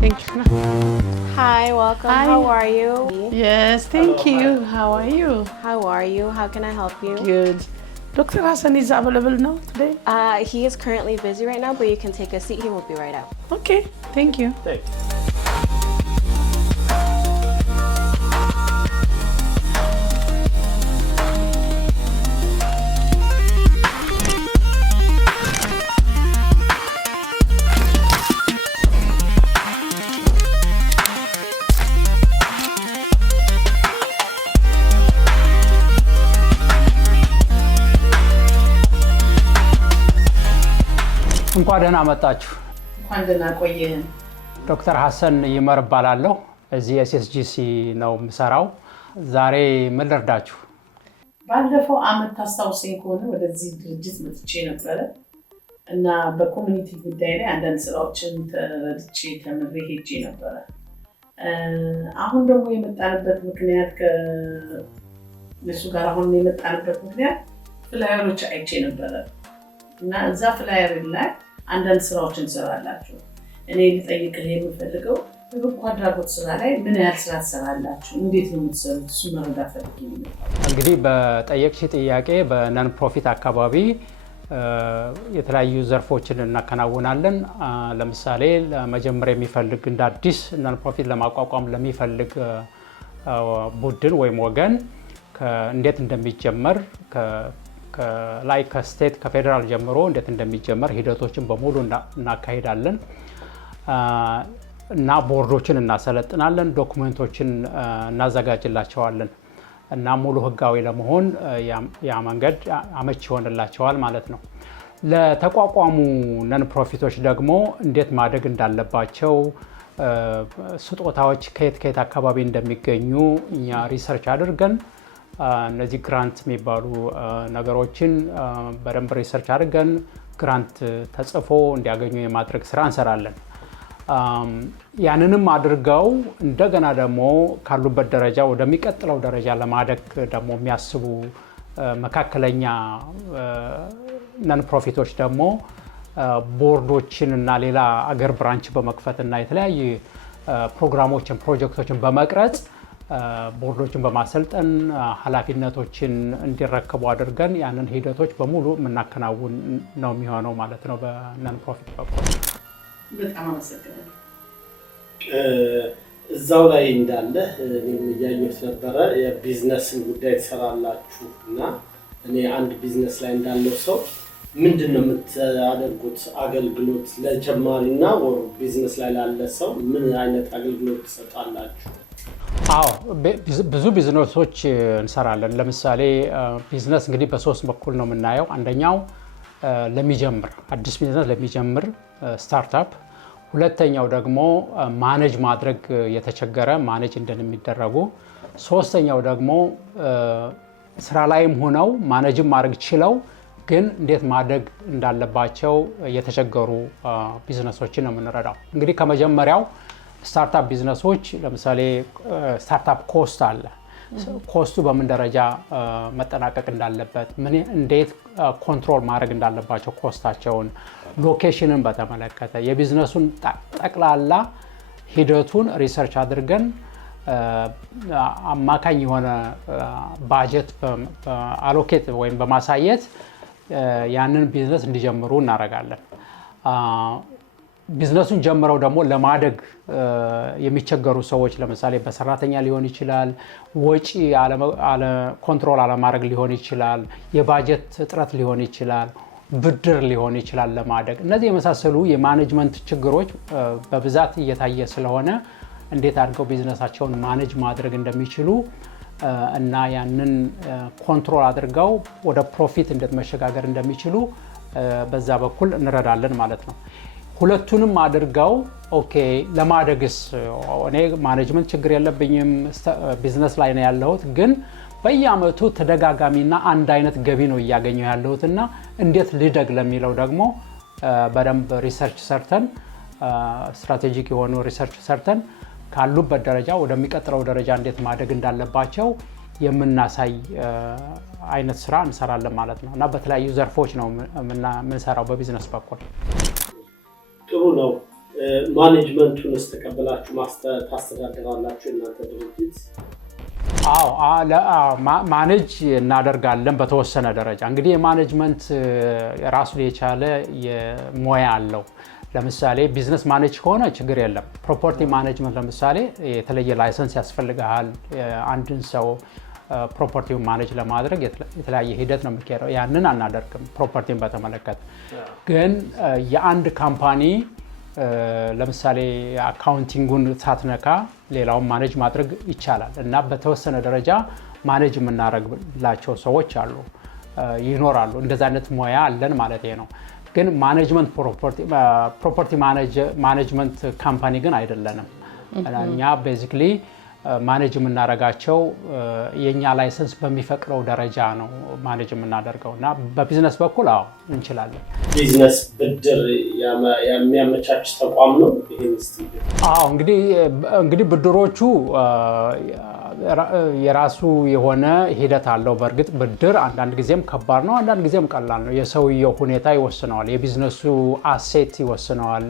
Thank you. Hi, welcome. Hi. How are you? Yes, thank you. How are you? How are you? How can I help you? Good. Dr. Hassan is available now today? He is currently busy right now, but you can take a seat. He will be right out. Okay, thank you. እንኳን ደህና መጣችሁ። እንኳን ደህና ቆየን። ዶክተር ሐሰን ይመር እባላለሁ። እዚህ ኤስኤስጂሲ ነው የምሰራው። ዛሬ ምን ልርዳችሁ? ባለፈው አመት ታስታውሰኝ ከሆነ ወደዚህ ድርጅት መጥቼ ነበረ እና በኮሚኒቲ ጉዳይ ላይ አንዳንድ ስራዎችን ተረድቼ ተምሬ ሄጄ ነበረ። አሁን ደግሞ የመጣንበት ምክንያት ከእሱ ጋር አሁን የመጣንበት ምክንያት ፍላየሮች አይቼ ነበረ እና እዛ ፍላየር ላይ አንዳንድ ስራዎችን ትሰራላችሁ። እኔ ልጠይቅህ የምፈልገው በበጎ አድራጎት ስራ ላይ ምን ያህል ስራ ትሰራላችሁ? እንዴት ነው የምትሰሩት? እሱ መረዳት ፈልጌ ነው። እንግዲህ በጠየቅሽ ጥያቄ በነን ፕሮፊት አካባቢ የተለያዩ ዘርፎችን እናከናውናለን። ለምሳሌ ለመጀመሪያ የሚፈልግ እንደ አዲስ ነን ፕሮፊት ለማቋቋም ለሚፈልግ ቡድን ወይም ወገን እንዴት እንደሚጀመር ከላይ ከስቴት ከፌዴራል ጀምሮ እንዴት እንደሚጀመር ሂደቶችን በሙሉ እናካሂዳለን እና ቦርዶችን እናሰለጥናለን፣ ዶኩሜንቶችን እናዘጋጅላቸዋለን እና ሙሉ ህጋዊ ለመሆን ያ መንገድ አመቺ ይሆንላቸዋል ማለት ነው። ለተቋቋሙ ነን ፕሮፊቶች ደግሞ እንዴት ማደግ እንዳለባቸው ስጦታዎች ከየት አካባቢ እንደሚገኙ እኛ ሪሰርች አድርገን እነዚህ ግራንት የሚባሉ ነገሮችን በደንብ ሪሰርች አድርገን ግራንት ተጽፎ እንዲያገኙ የማድረግ ስራ እንሰራለን። ያንንም አድርገው እንደገና ደግሞ ካሉበት ደረጃ ወደሚቀጥለው ደረጃ ለማደግ ደግሞ የሚያስቡ መካከለኛ ነን ፕሮፊቶች ደግሞ ቦርዶችን እና ሌላ አገር ብራንች በመክፈት እና የተለያዩ ፕሮግራሞችን ፕሮጀክቶችን በመቅረጽ ቦርዶችን በማሰልጠን ኃላፊነቶችን እንዲረከቡ አድርገን ያንን ሂደቶች በሙሉ የምናከናውን ነው የሚሆነው ማለት ነው በነን ፕሮፊት በኩል። በጣም አመሰግናለሁ። እዛው ላይ እንዳለ እኔም እያየሁት ነበረ የቢዝነስን ጉዳይ ትሰራላችሁ እና እኔ አንድ ቢዝነስ ላይ እንዳለው ሰው ምንድን ነው የምታደርጉት አገልግሎት ለጀማሪና ቢዝነስ ላይ ላለ ሰው ምን አይነት አገልግሎት ትሰጣላችሁ? አዎ ብዙ ቢዝነሶች እንሰራለን። ለምሳሌ ቢዝነስ እንግዲህ በሶስት በኩል ነው የምናየው። አንደኛው ለሚጀምር አዲስ ቢዝነስ ለሚጀምር ስታርታፕ፣ ሁለተኛው ደግሞ ማኔጅ ማድረግ የተቸገረ ማኔጅ እንደሚደረጉ፣ ሶስተኛው ደግሞ ስራ ላይም ሆነው ማኔጅም ማድረግ ችለው ግን እንዴት ማደግ እንዳለባቸው የተቸገሩ ቢዝነሶችን ነው የምንረዳው። እንግዲህ ከመጀመሪያው ስታርታፕ ቢዝነሶች ለምሳሌ ስታርታፕ ኮስት አለ። ኮስቱ በምን ደረጃ መጠናቀቅ እንዳለበት፣ እንዴት ኮንትሮል ማድረግ እንዳለባቸው ኮስታቸውን፣ ሎኬሽንን በተመለከተ የቢዝነሱን ጠቅላላ ሂደቱን ሪሰርች አድርገን አማካኝ የሆነ ባጀት አሎኬት ወይም በማሳየት ያንን ቢዝነስ እንዲጀምሩ እናደርጋለን። ቢዝነሱን ጀምረው ደግሞ ለማደግ የሚቸገሩ ሰዎች ለምሳሌ በሰራተኛ ሊሆን ይችላል፣ ወጪ ኮንትሮል አለማድረግ ሊሆን ይችላል፣ የባጀት እጥረት ሊሆን ይችላል፣ ብድር ሊሆን ይችላል ለማደግ። እነዚህ የመሳሰሉ የማኔጅመንት ችግሮች በብዛት እየታየ ስለሆነ እንዴት አድርገው ቢዝነሳቸውን ማኔጅ ማድረግ እንደሚችሉ እና ያንን ኮንትሮል አድርገው ወደ ፕሮፊት እንዴት መሸጋገር እንደሚችሉ በዛ በኩል እንረዳለን ማለት ነው። ሁለቱንም አድርገው ኦኬ ለማደግስ እኔ ማኔጅመንት ችግር የለብኝም ቢዝነስ ላይ ነው ያለሁት፣ ግን በየአመቱ ተደጋጋሚና አንድ አይነት ገቢ ነው እያገኘው ያለሁት እና እንዴት ልደግ ለሚለው ደግሞ በደንብ ሪሰርች ሰርተን ስትራቴጂክ የሆኑ ሪሰርች ሰርተን ካሉበት ደረጃ ወደሚቀጥለው ደረጃ እንዴት ማደግ እንዳለባቸው የምናሳይ አይነት ስራ እንሰራለን ማለት ነው እና በተለያዩ ዘርፎች ነው የምንሰራው በቢዝነስ በኩል። ጥሩ ነው። ማኔጅመንቱን ተቀበላችሁ ታስተዳድራላችሁ እናንተ ድርጅት? ማኔጅ እናደርጋለን በተወሰነ ደረጃ። እንግዲህ የማኔጅመንት ራሱን የቻለ የሙያ አለው። ለምሳሌ ቢዝነስ ማኔጅ ከሆነ ችግር የለም። ፕሮፐርቲ ማኔጅመንት ለምሳሌ የተለየ ላይሰንስ ያስፈልጋል። አንድን ሰው ፕሮፐርቲውን ማኔጅ ለማድረግ የተለያየ ሂደት ነው የሚካሄደው። ያንን አናደርግም። ፕሮፐርቲን በተመለከተ ግን የአንድ ካምፓኒ ለምሳሌ አካውንቲንጉን ሳትነካ ሌላውን ማኔጅ ማድረግ ይቻላል እና በተወሰነ ደረጃ ማኔጅ የምናደርግላቸው ሰዎች አሉ ይኖራሉ። እንደዛ አይነት ሙያ አለን ማለት ነው። ግን ማኔጅመንት ፕሮፐርቲ ማኔጅመንት ካምፓኒ ግን አይደለንም። እኛ ቤዚክሊ ማኔጅ የምናደርጋቸው የኛ ላይሰንስ በሚፈቅደው ደረጃ ነው ማኔጅ የምናደርገው እና በቢዝነስ በኩል እንችላለን። ቢዝነስ ብድር የሚያመቻች ተቋም ነው ይሄን እንግዲህ ብድሮቹ የራሱ የሆነ ሂደት አለው። በእርግጥ ብድር አንዳንድ ጊዜም ከባድ ነው፣ አንዳንድ ጊዜም ቀላል ነው። የሰውየው ሁኔታ ይወስነዋል፣ የቢዝነሱ አሴት ይወስነዋል።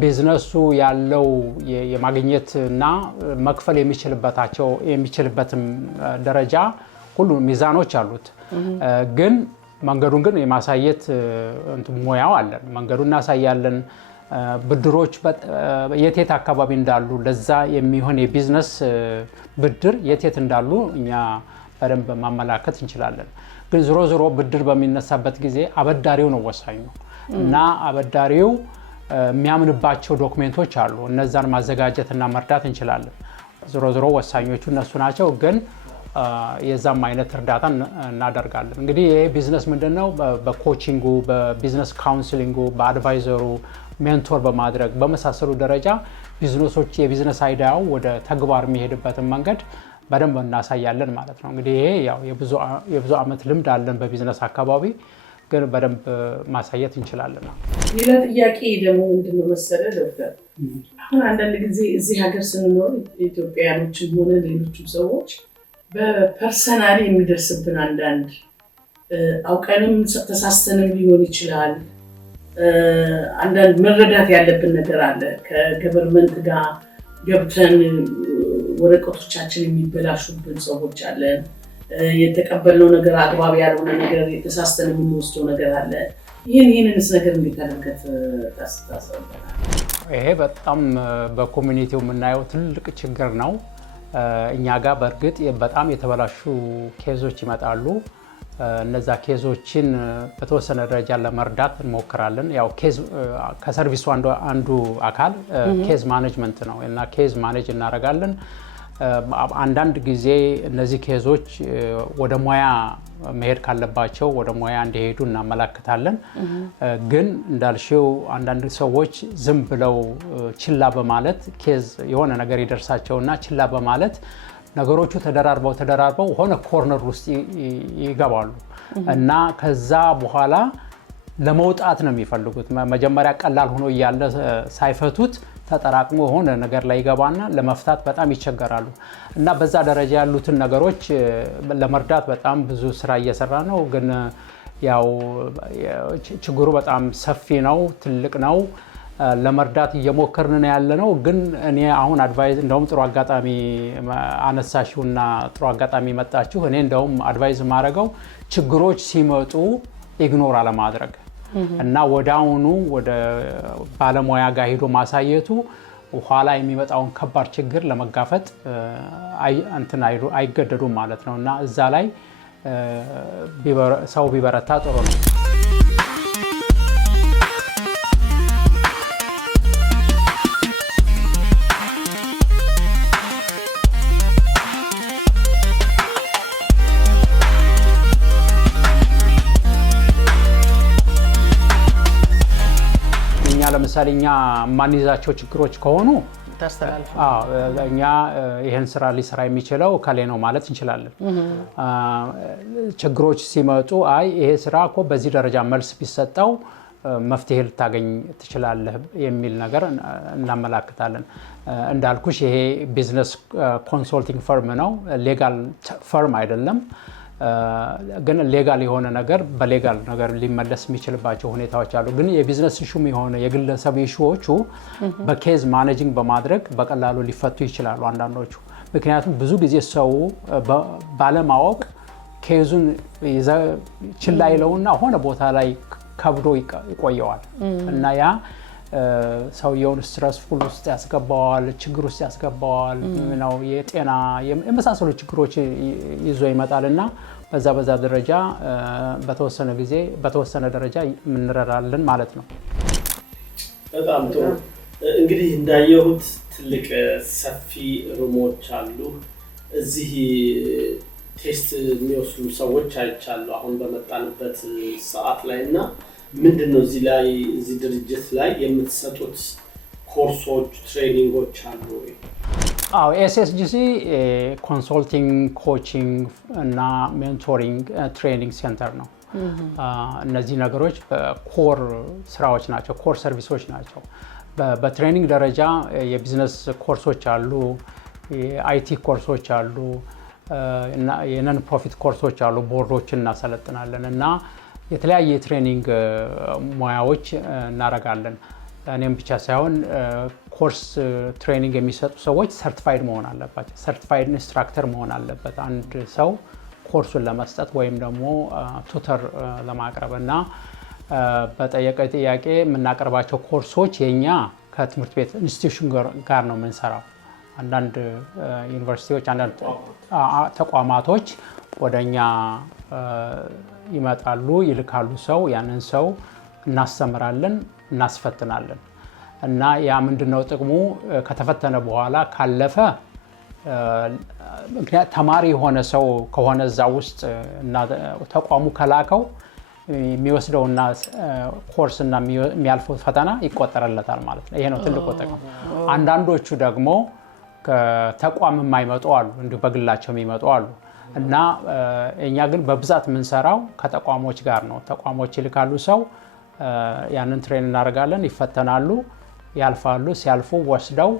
ቢዝነሱ ያለው የማግኘት እና መክፈል የሚችልበትም ደረጃ ሁሉ ሚዛኖች አሉት። ግን መንገዱን ግን የማሳየት ሙያው አለን። መንገዱን እናሳያለን። ብድሮች የት አካባቢ እንዳሉ ለዛ የሚሆን የቢዝነስ ብድር የት እንዳሉ እኛ በደንብ ማመላከት እንችላለን። ግን ዞሮ ብድር በሚነሳበት ጊዜ አበዳሪው ነው ወሳኙ እና አበዳሪው የሚያምንባቸው ዶክሜንቶች አሉ። እነዛን ማዘጋጀትና መርዳት እንችላለን። ዞሮ ወሳኞቹ እነሱ ናቸው። ግን የዛም አይነት እርዳታ እናደርጋለን። እንግዲህ ይሄ ቢዝነስ ምንድነው? በኮቺንጉ፣ በቢዝነስ ካውንስሊንጉ፣ በአድቫይዘሩ ሜንቶር በማድረግ በመሳሰሉ ደረጃ ቢዝነሶች የቢዝነስ አይዲያው ወደ ተግባር የሚሄድበትን መንገድ በደንብ እናሳያለን ማለት ነው። እንግዲህ ይሄ ያው የብዙ ዓመት ልምድ አለን በቢዝነስ አካባቢ፣ ግን በደንብ ማሳየት እንችላለን። ሌላ ጥያቄ ደግሞ ምንድነው መሰለህ ዶክተር፣ አሁን አንዳንድ ጊዜ እዚህ ሀገር ስንኖር ኢትዮጵያውያኖችም ሆነ ሌሎችም ሰዎች በፐርሰናሊ የሚደርስብን አንዳንድ አውቀንም ተሳስተንም ሊሆን ይችላል አንዳንድ መረዳት ያለብን ነገር አለ። ከገቨርንመንት ጋር ገብተን ወረቀቶቻችን የሚበላሹብን ሰዎች አለን። የተቀበልነው ነገር አግባብ ያልሆነ ነገር የተሳስተን የምንወስደው ነገር አለ። ይህንንስ ነገር እንዴት አድርገህ ታስታውሳለህ? ይሄ በጣም በኮሚኒቲው የምናየው ትልቅ ችግር ነው። እኛ ጋር በእርግጥ በጣም የተበላሹ ኬዞች ይመጣሉ። እነዛ ኬዞችን በተወሰነ ደረጃ ለመርዳት እንሞክራለን። ያው ኬዝ ከሰርቪሱ አንዱ አካል ኬዝ ማኔጅመንት ነው እና ኬዝ ማኔጅ እናደርጋለን። አንዳንድ ጊዜ እነዚህ ኬዞች ወደ ሙያ መሄድ ካለባቸው ወደ ሙያ እንዲሄዱ እናመላክታለን። ግን እንዳልሽው አንዳንድ ሰዎች ዝም ብለው ችላ በማለት ኬዝ የሆነ ነገር ይደርሳቸውና ችላ በማለት ነገሮቹ ተደራርበው ሆነ ኮርነር ውስጥ ይገባሉ እና ከዛ በኋላ ለመውጣት ነው የሚፈልጉት። መጀመሪያ ቀላል ሆኖ እያለ ሳይፈቱት ተጠራቅሞ የሆነ ነገር ላይ ይገባና ለመፍታት በጣም ይቸገራሉ እና በዛ ደረጃ ያሉትን ነገሮች ለመርዳት በጣም ብዙ ስራ እየሰራ ነው። ግን ያው ችግሩ በጣም ሰፊ ነው፣ ትልቅ ነው። ለመርዳት እየሞከርን ያለ ነው። ግን እኔ አሁን አድቫይዝ እንደውም ጥሩ አጋጣሚ አነሳሽውና ጥሩ አጋጣሚ መጣችሁ። እኔ እንደውም አድቫይዝ ማድረገው ችግሮች ሲመጡ ኢግኖር አለማድረግ እና ወዳውኑ ወደ ባለሙያ ጋር ሄዶ ማሳየቱ ኋላ የሚመጣውን ከባድ ችግር ለመጋፈጥ አይገደዱም ማለት ነው እና እዛ ላይ ሰው ቢበረታ ጥሩ ነው። ለምሳሌ እኛ ማንይዛቸው ችግሮች ከሆኑ እኛ ይህን ስራ ሊሰራ የሚችለው ከሌ ነው ማለት እንችላለን። ችግሮች ሲመጡ ይሄ ስራ እኮ በዚህ ደረጃ መልስ ቢሰጠው መፍትሄ ልታገኝ ትችላለህ የሚል ነገር እናመላክታለን። እንዳልኩሽ ይሄ ቢዝነስ ኮንሰልቲንግ ፈርም ነው፣ ሌጋል ፈርም አይደለም። ግን ሌጋል የሆነ ነገር በሌጋል ነገር ሊመለስ የሚችልባቸው ሁኔታዎች አሉ። ግን የቢዝነስ ኢሹም የሆነ የግለሰብ ኢሹዎቹ በኬዝ ማኔጂንግ በማድረግ በቀላሉ ሊፈቱ ይችላሉ አንዳንዶቹ። ምክንያቱም ብዙ ጊዜ ሰው ባለማወቅ ኬዙን ችላ ይለውና ሆነ ቦታ ላይ ከብዶ ይቆየዋል እና ያ ሰውየውን ስትረስፉል ውስጥ ያስገባዋል፣ ችግር ውስጥ ያስገባዋል ነው የጤና የመሳሰሉ ችግሮች ይዞ ይመጣልና በዛ ደረጃ በተወሰነ ጊዜ በተወሰነ ደረጃ እንረዳለን ማለት ነው። በጣም ጥሩ። እንግዲህ እንዳየሁት ትልቅ ሰፊ ሩሞች አሉ። እዚህ ቴስት የሚወስዱ ሰዎች አይቻለሁ አሁን በመጣንበት ሰዓት ላይ እና ምንድነው እዚህ ድርጅት ላይ የምትሰጡት ኮርሶች ትሬኒንጎች አሉ ወይ? አዎ ኤስኤስጂሲ ኮንሰልቲንግ ኮቺንግ እና ሜንቶሪንግ ትሬኒንግ ሴንተር ነው። እነዚህ ነገሮች ኮር ስራዎች ናቸው፣ ኮር ሰርቪሶች ናቸው። በትሬኒንግ ደረጃ የቢዝነስ ኮርሶች አሉ፣ የአይቲ ኮርሶች አሉ እና የነን ፕሮፊት ኮርሶች አሉ። ቦርዶችን እናሰለጥናለን እና የተለያየ ትሬኒንግ ሙያዎች እናደርጋለን። እኔም ብቻ ሳይሆን ኮርስ ትሬኒንግ የሚሰጡ ሰዎች ሰርቲፋይድ መሆን አለባቸው። ሰርቲፋይድ ኢንስትራክተር መሆን አለበት አንድ ሰው ኮርሱን ለመስጠት ወይም ደግሞ ቱተር ለማቅረብ እና በጠየቀ ጥያቄ የምናቀርባቸው ኮርሶች የኛ ከትምህርት ቤት ኢንስቲትዩሽን ጋር ነው የምንሰራው። አንዳንድ ዩኒቨርሲቲዎች፣ አንዳንድ ተቋማቶች ወደኛ ይመጣሉ፣ ይልካሉ ሰው። ያንን ሰው እናስተምራለን፣ እናስፈትናለን እና ያ ምንድነው ጥቅሙ? ከተፈተነ በኋላ ካለፈ ምክንያት ተማሪ የሆነ ሰው ከሆነ እዛ ውስጥ እና ተቋሙ ከላከው የሚወስደውና ኮርስና የሚያልፈው ፈተና ይቆጠርለታል ማለት ነው። ይሄ ነው ትልቁ ጥቅም። አንዳንዶቹ ደግሞ ከተቋም የማይመጡ አሉ፣ እንዲሁ በግላቸው የሚመጡ አሉ እና እኛ ግን በብዛት የምንሰራው ከተቋሞች ጋር ነው። ተቋሞች ይልካሉ ሰው፣ ያንን ትሬን እናደርጋለን፣ ይፈተናሉ፣ ያልፋሉ። ሲያልፉ ወስደው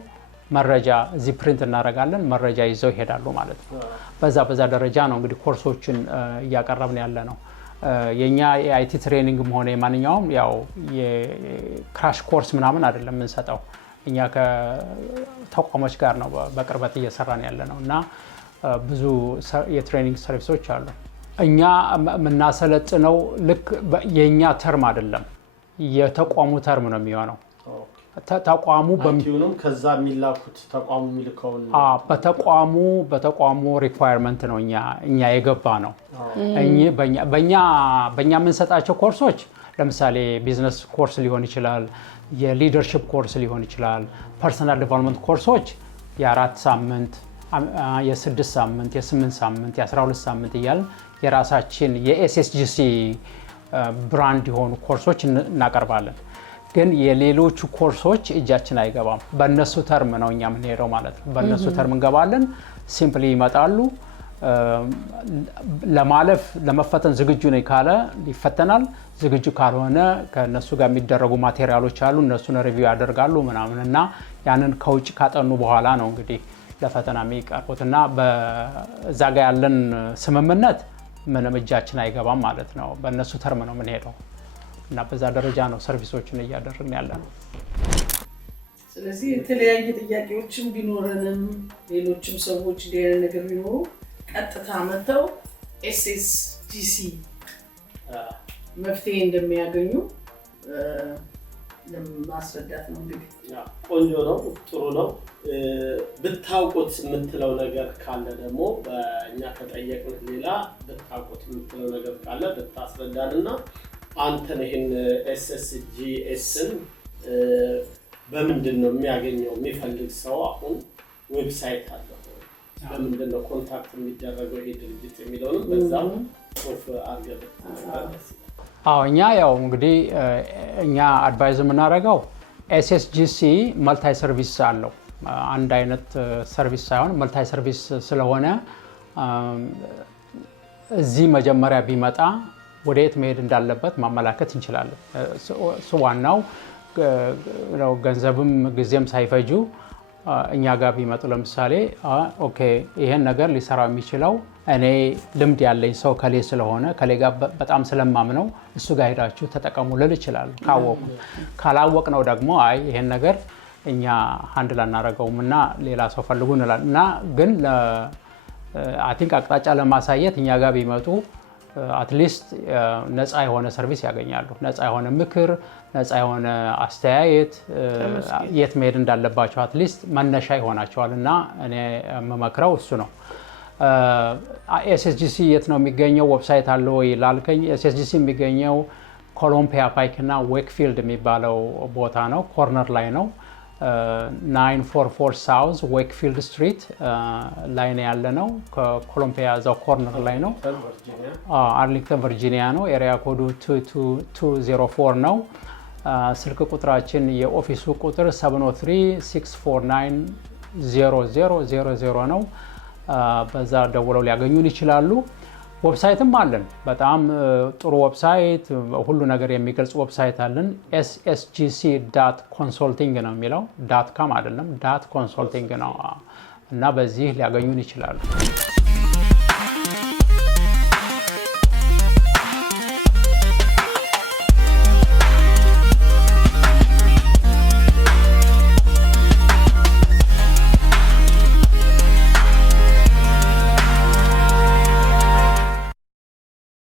መረጃ እዚህ ፕሪንት እናደርጋለን፣ መረጃ ይዘው ይሄዳሉ ማለት ነው። በዛ ደረጃ ነው እንግዲህ ኮርሶችን እያቀረብን ያለ ነው። የኛ የአይቲ ትሬኒንግም ሆነ የማንኛውም ያው የክራሽ ኮርስ ምናምን አይደለም የምንሰጠው። እኛ ከተቋሞች ጋር ነው በቅርበት እየሰራን ያለ ነው እና ብዙ የትሬኒንግ ሰርቪሶች አሉ። እኛ የምናሰለጥነው ልክ የኛ ተርም አይደለም፣ የተቋሙ ተርም ነው የሚሆነው። ተቋሙ ከዛ የሚላኩት ተቋሙ የሚልከውን በተቋሙ ሪኳየርመንት ነው እኛ የገባ ነው። በእኛ የምንሰጣቸው ኮርሶች ለምሳሌ ቢዝነስ ኮርስ ሊሆን ይችላል፣ የሊደርሺፕ ኮርስ ሊሆን ይችላል። ፐርሰናል ዴቨሎፕመንት ኮርሶች የ4 ሳምንት፣ የ6 ሳምንት፣ የ8 ሳምንት፣ የ12 ሳምንት እያልን የራሳችን የኤስኤስጂሲ ብራንድ የሆኑ ኮርሶች እናቀርባለን። ግን የሌሎቹ ኮርሶች እጃችን አይገባም። በእነሱ ተርም ነው እኛ የምንሄደው ማለት ነው። በእነሱ ተርም እንገባለን። ሲምፕሊ ይመጣሉ። ለመፈተን ዝግጁ ነኝ ካለ ይፈተናል። ዝግጁ ካልሆነ ከነሱ ጋር የሚደረጉ ማቴሪያሎች አሉ፣ እነሱን ሪቪው ያደርጋሉ ምናምን እና ያንን ከውጭ ካጠኑ በኋላ ነው እንግዲህ ለፈተና የሚቀርቡት እና በዛ ጋር ያለን ስምምነት ምንም እጃችን አይገባም ማለት ነው። በእነሱ ተርም ነው የምንሄደው እና በዛ ደረጃ ነው ሰርቪሶችን እያደረግን ያለ ነው። ስለዚህ የተለያየ ጥያቄዎችን ቢኖረንም ሌሎችም ሰዎች እንዲህ ነገር ቢኖሩ ቀጥታ መጥተው ኤስኤስጂሲ መፍትሄ እንደሚያገኙ ለማስረዳት ነው። እንግዲህ ቆንጆ ነው፣ ጥሩ ነው። ብታውቁት የምትለው ነገር ካለ ደግሞ በእኛ ከጠየቅን ሌላ ብታውቁት የምትለው ነገር ካለ ብታስረዳንና አንተን ይህን ኤስኤስጂኤስን በምንድን ነው የሚያገኘው? የሚፈልግ ሰው አሁን ዌብሳይት አለው፣ በምንድን ነው ኮንታክት የሚደረገው ይሄ ድርጅት የሚለውንም በዛም ጽሑፍ አድርገን። እኛ ያው እንግዲህ እኛ አድቫይዝ የምናደርገው ኤስኤስጂሲ መልታይ ሰርቪስ አለው። አንድ አይነት ሰርቪስ ሳይሆን መልታይ ሰርቪስ ስለሆነ እዚህ መጀመሪያ ቢመጣ ወደ የት መሄድ እንዳለበት ማመላከት እንችላለን። እሱ ዋናው ገንዘብም ጊዜም ሳይፈጁ እኛ ጋር ቢመጡ ለምሳሌ ኦኬ ይሄን ነገር ሊሰራው የሚችለው እኔ ልምድ ያለኝ ሰው ከሌ ስለሆነ ከሌ ጋር በጣም ስለማምነው እሱ ጋር ሄዳችሁ ተጠቀሙ ልል ይችላል ካወቁ። ካላወቅነው ደግሞ አይ ይሄን ነገር እኛ ሃንድል አናረገውም እና ሌላ ሰው ፈልጉ እንላለን እና ግን አይ ቲንክ አቅጣጫ ለማሳየት እኛ ጋር ቢመጡ አትሊስት ነፃ የሆነ ሰርቪስ ያገኛሉ። ነፃ የሆነ ምክር፣ ነፃ የሆነ አስተያየት፣ የት መሄድ እንዳለባቸው አትሊስት መነሻ ይሆናቸዋል እና እኔ የምመክረው እሱ ነው። ኤስኤስጂሲ የት ነው የሚገኘው? ዌብሳይት አለው ወይ ላልከኝ፣ ኤስኤስጂሲ የሚገኘው ኮሎምቢያ ፓይክ እና ዌክፊልድ የሚባለው ቦታ ነው። ኮርነር ላይ ነው። 944 ሳውዝ ዌክፊልድ ስትሪት ላይ ነው ያለ ነው። ከኮሎምቢያ እዛው ኮርነር ላይ ነው። አርሊንግተን ቨርጂኒያ ነው። ኤሪያ ኮዱ 22204 ነው። ስልክ ቁጥራችን የኦፊሱ ቁጥር 703-649-0000 ነው። በዛ ደውለው ሊያገኙን ይችላሉ። ዌብሳይትም አለን። በጣም ጥሩ ዌብሳይት፣ ሁሉ ነገር የሚገልጽ ዌብሳይት አለን። ssgc.consulting ነው የሚለው .com አይደለም፣ .consulting ነው እና በዚህ ሊያገኙን ይችላሉ።